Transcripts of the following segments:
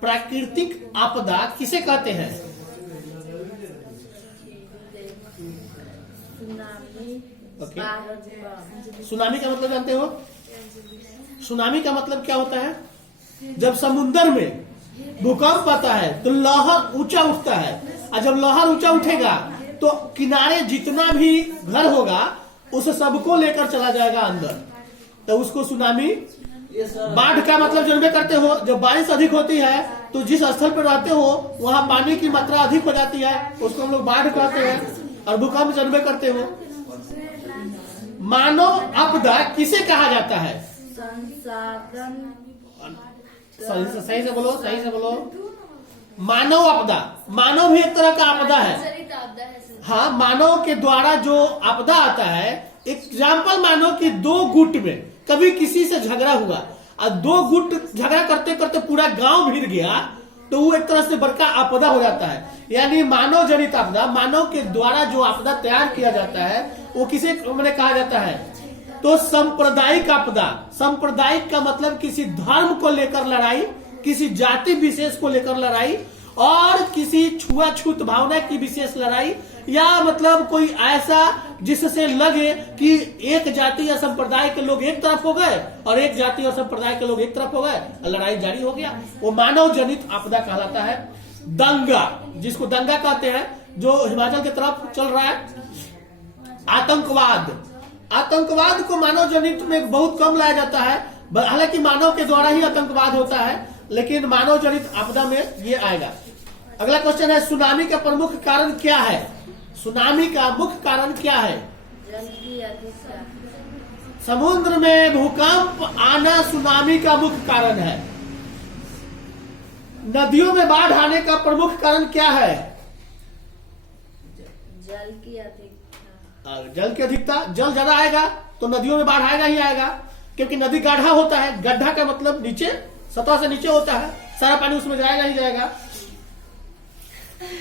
प्राकृतिक आपदा किसे कहते हैं? ओके, सुनामी का मतलब जानते हो? सुनामी का मतलब क्या होता है? जब समुद्र में भूकंप आता है तो लहर ऊंचा उठता है, और जब लहर ऊंचा उठेगा तो किनारे जितना भी घर होगा उस सबको लेकर चला जाएगा अंदर, तो उसको सुनामी। बाढ़ का मतलब जानबे करते हो, जब बारिश अधिक होती है तो जिस स्थल पर रहते हो वहां पानी की मात्रा अधिक हो जाती है, उसको हम लोग बाढ़ कहते हैं। और भूकंप जानबे करते हो। मानव आपदा किसे कहा जाता है? सही से बोलो, सही से बोलो। मानव आपदा, मानव भी एक तरह का आपदा है। हाँ, मानव के द्वारा जो आपदा आता है, एग्जाम्पल मानो कि दो गुट में कभी किसी से झगड़ा हुआ और दो गुट झगड़ा करते करते पूरा गांव भिड़ गया, तो वो एक तरह से बड़का आपदा हो जाता है। यानी मानव जनित आपदा, मानव के द्वारा जो आपदा तैयार किया जाता है वो किसे मैंने कहा जाता है? तो सांप्रदायिक आपदा। सांप्रदायिक का मतलब किसी धर्म को लेकर लड़ाई, किसी जाति विशेष को लेकर लड़ाई, और किसी छुआछूत भावना की विशेष लड़ाई, या मतलब कोई ऐसा जिससे लगे कि एक जाति या संप्रदाय के लोग एक तरफ हो गए और एक जाति और संप्रदाय के लोग एक तरफ हो गए, लड़ाई जारी हो गया, वो मानव जनित आपदा कहलाता है। दंगा, जिसको दंगा कहते हैं, जो हिमाचल की तरफ चल रहा है। आतंकवाद, आतंकवाद को मानव जनित में बहुत कम लाया जाता है, हालांकि मानव के द्वारा ही आतंकवाद होता है, लेकिन मानव जनित आपदा में ये आएगा। अगला क्वेश्चन है, सुनामी का प्रमुख कारण क्या है? सुनामी का मुख्य कारण क्या है? जल की अधिकता। समुद्र में भूकंप आना सुनामी का मुख्य कारण है। नदियों में बाढ़ आने का प्रमुख कारण क्या है? जल की अधिकता। जल की अधिकता। जल ज्यादा आएगा तो नदियों में बाढ़ आएगा ही आएगा, क्योंकि नदी गाढ़ा होता है। गड्ढा का मतलब नीचे, सतह से नीचे होता है, सारा पानी उसमें जाएगा ही जाएगा।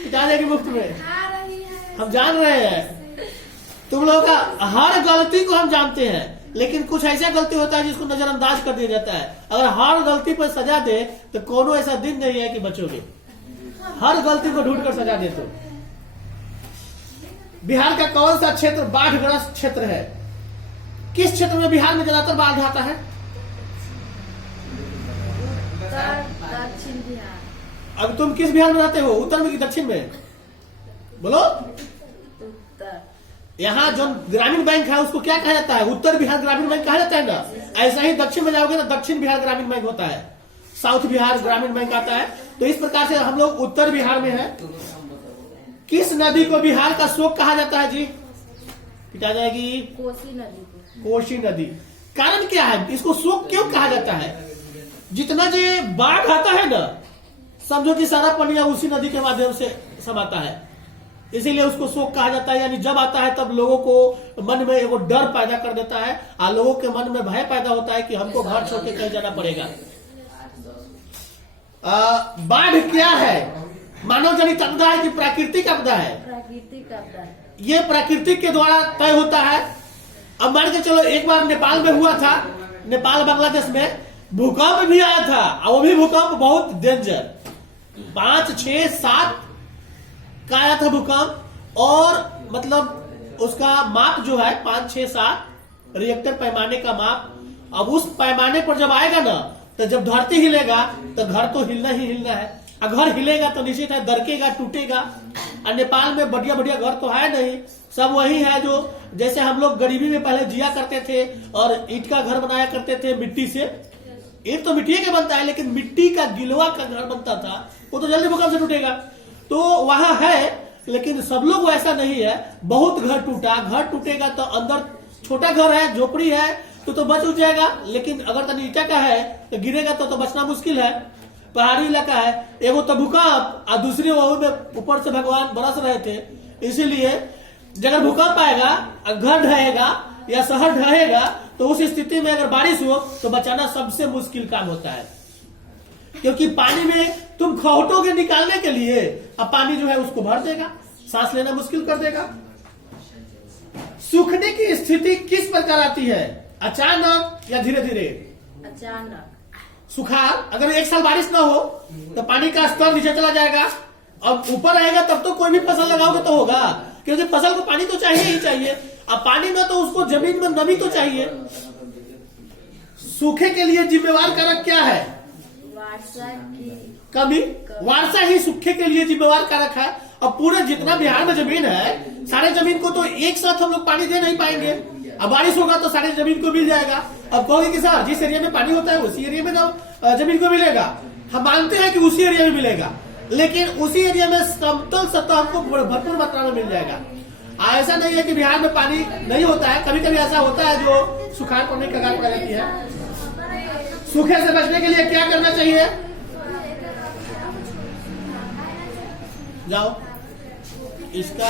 जा जाएगी मुफ्त में, हम जान रहे हैं। तुम लोगों का हर गलती को हम जानते हैं, लेकिन कुछ ऐसा गलती होता है जिसको नजरअंदाज कर दिया जाता है। अगर हर गलती पर सजा दे तो कोनो ऐसा दिन नहीं है कि बचोगे। हर गलती को ढूंढ कर सजा दे तो। बिहार का कौन सा क्षेत्र बाढ़ग्रस्त क्षेत्र है? किस क्षेत्र में बिहार में ज्यादातर बाढ़ आता है? दक्षिण बिहार। अब तुम किस बिहार में रहते हो, उत्तर में कि दक्षिण में? बोलो। उत्तर। यहाँ जो ग्रामीण बैंक है उसको क्या कहा जाता है? उत्तर बिहार ग्रामीण बैंक कहा जाता है ना। ऐसा ही दक्षिण में जाओगे ना, दक्षिण बिहार ग्रामीण बैंक होता है, साउथ बिहार ग्रामीण बैंक आता है। तो इस प्रकार से हम लोग उत्तर बिहार में है। किस नदी को बिहार का शोक कहा जाता है जी? पिटा जाएगी। कोसी नदी को। कोसी नदी। कारण क्या है, इसको शोक क्यों कहा जाता है? जितना जो बाढ़ आता है ना, समझो कि सारा पनिया उसी नदी के माध्यम से समाता है, इसीलिए उसको शोक कहा जाता है। यानी जब आता है तब लोगों को मन में एगो डर पैदा कर देता है, और लोगों के मन में भय पैदा होता है कि हमको घर छोड़ के कहीं जाना पड़ेगा। बाढ़ क्या है? मानव जनित आपदा है कि प्राकृतिक आपदा है? प्राकृतिक आपदा है। ये प्राकृतिक के द्वारा तय होता है। अब मान के चलो, एक बार नेपाल में हुआ था, नेपाल बांग्लादेश में भूकंप भी आया था, और वो भी भूकंप बहुत डेंजर, 5, 6, 7 का आया था भूकंप। और मतलब उसका माप जो है 5, 6, 7 रिएक्टर पैमाने का माप। अब उस पैमाने पर जब आएगा ना, तो जब धरती हिलेगा तो घर तो हिलना ही हिलना है। घर हिलेगा तो निश्चित है दरकेगा, टूटेगा। और नेपाल में बढ़िया बढ़िया घर तो है नहीं, सब वही है जो जैसे हम लोग गरीबी में पहले जिया करते थे और ईंट का घर बनाया करते थे मिट्टी से। ईंट तो मिट्टी का बनता है, लेकिन मिट्टी का गिलवा का घर बनता था, वो तो जल्दी भूकंप से टूटेगा। तो वहां है, लेकिन सब लोग वैसा नहीं है। बहुत घर टूटा, घर टूटेगा तो अंदर छोटा घर है, झोपड़ी है, तो बच उठ जाएगा। लेकिन अगर तनी ईटा का है तो गिरेगा तो बचना मुश्किल है। पहाड़ी इलाका है, एगो तो भूकंप और दूसरी वहां में ऊपर से भगवान बरस रहे थे, इसीलिए अगर भूकंप आएगा और घर ढहेगा या शहर ढहेगा, तो उस स्थिति में अगर बारिश हो तो बचाना सबसे मुश्किल काम होता है। क्योंकि पानी में तुम खौटोगे निकालने के लिए, अब पानी जो है उसको भर देगा, सांस लेना मुश्किल कर देगा। सूखने की स्थिति किस प्रकार आती है? अचानक या धीरे धीरे? अचानक। सुखाड़, अगर 1 साल बारिश ना हो तो पानी का स्तर नीचे चला जाएगा। अब ऊपर रहेगा तब तो कोई भी फसल लगाओगे तो होगा, क्योंकि फसल को पानी तो चाहिए ही चाहिए। अब पानी में तो उसको जमीन में नमी तो चाहिए। सूखे के लिए जिम्मेवार कारक क्या है? वर्षा की कमी। वर्षा ही सूखे के लिए जिम्मेवार कारक है। अब पूरे जितना बिहार में जमीन है, सारे जमीन को तो एक साथ हम लोग पानी दे नहीं पाएंगे। अब बारिश होगा तो सारे जमीन को मिल जाएगा। अब कहोगे कि सर जिस एरिया में पानी होता है उसी एरिया में तो जमीन को मिलेगा। हम मानते हैं कि उसी एरिया में मिलेगा, लेकिन उसी एरिया में समतल सतह हमको भरपूर मात्रा में मिल जाएगा। ऐसा नहीं है कि बिहार में पानी नहीं होता है, कभी कभी ऐसा होता है जो सुखाड़ पड़ने की कगार पर रहती है। सूखे से बचने के लिए क्या करना चाहिए? जाओ इसका